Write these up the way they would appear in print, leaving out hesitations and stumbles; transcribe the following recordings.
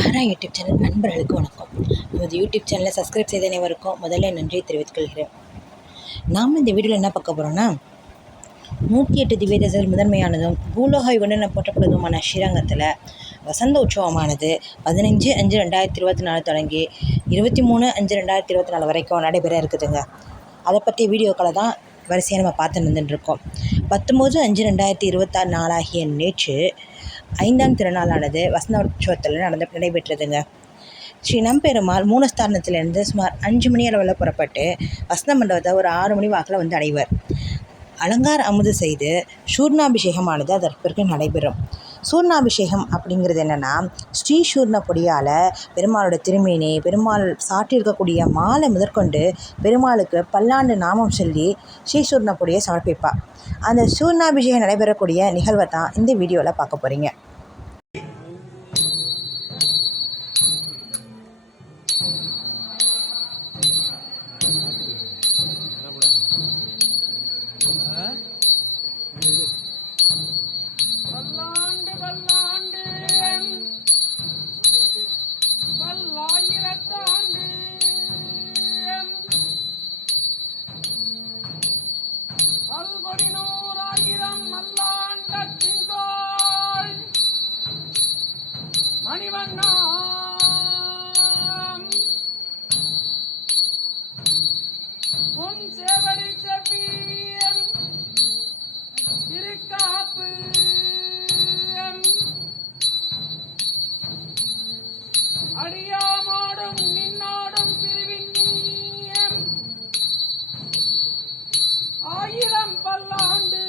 ஆரா YouTube channel நண்பர்களுக்கு வணக்கம். நமது யூடியூப் சேனலை சப்ஸ்கிரைப் செய்த அனைவருக்கும் முதல்ல நன்றியை தெரிவித்துக் கொள்கிறேன். நாம் இந்த வீடியோவில் என்ன பார்க்க போகிறோன்னா, 108 திவ்ய தேசத்தில் முதன்மையானதும் பூலோக யுகன் என போற்றப்படுவதுமான ஸ்ரீரங்கத்தில் வசந்த உற்சவமானது 15/5/2024 தொடங்கி 23/5/2024 வரைக்கும் நடைபெற இருக்குதுங்க. அதை பற்றி வீடியோக்களை தான் வரிசையாக நம்ம பார்த்து வந்துட்டுருக்கோம். 19/5/2026 நாளாகிய நேற்று 5ஆம் திருநாளானது வசந்த உற்சவத்தில் நடைபெற்றதுங்க. ஸ்ரீ நம்பெருமாள் மூலஸ்தானத்திலிருந்து சுமார் 5 மணி அளவில் புறப்பட்டு வசந்த மண்டபத்தை ஒரு 6 மணி வாக்கில் அடைவர். அலங்கார அமுது செய்து சூர்ணாபிஷேகமானது அதற்கு நடைபெறும். சூர்ணாபிஷேகம் அப்படிங்கிறது என்னென்னா, ஸ்ரீ சூர்ண பொடியால் பெருமாளோட திருமேனி, பெருமாள் சாட்டியிருக்கக்கூடிய மாலை முதற்கொண்டு பெருமாளுக்கு பல்லாண்டு நாமம் சொல்லி ஸ்ரீ சூர்ண பொடியை சமர்ப்பிப்பாள். அந்த சூர்ணாபிஷேகம் நடைபெறக்கூடிய நிகழ்வை தான் இந்த வீடியோவில் பார்க்க போகிறீங்க. பல்லாண்டு பல்லாண்டு பல்லாயிரத்தாண்டு பல்கொடி 100,000 மல்லாண்டத்தின்கோள் மணிவண்ணா பொன் சேவடி செவ்வியன் இருக்காப்பு அடியாமாடும் நின்னாடும் பிரிவின் நீயம் 1000 பல்லாண்டு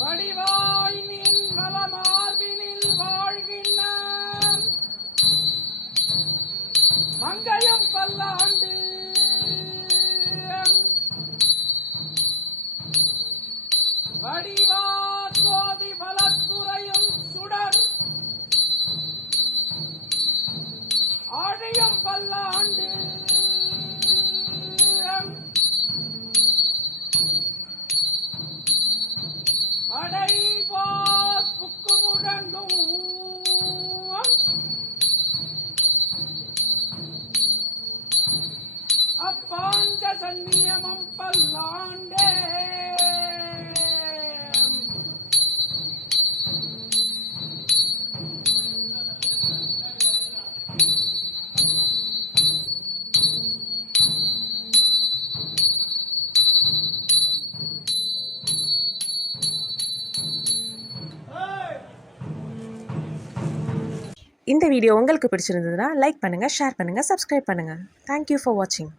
வடிவாய் நின் வளமார்பினில் வாழ்கின்ற மங்கையும் பல்லாண்டு வடிவா சோதி பலத்துறையும் சுடர் ஆழியும் பல்லாண்டு படை போர் புக்கு முழங்கும் அப்பாஞ்ச சந்நியமும் பல்லாண்டே. இந்த வீடியோ உங்களுக்கு பிடிச்சிருந்ததுன்னா லைக் பண்ணுங்கள், ஷேர் பண்ணுங்கள், சப்ஸ்கிரைப் பண்ணுங்கள். தேங்க்யூ ஃபார் வாட்சிங்.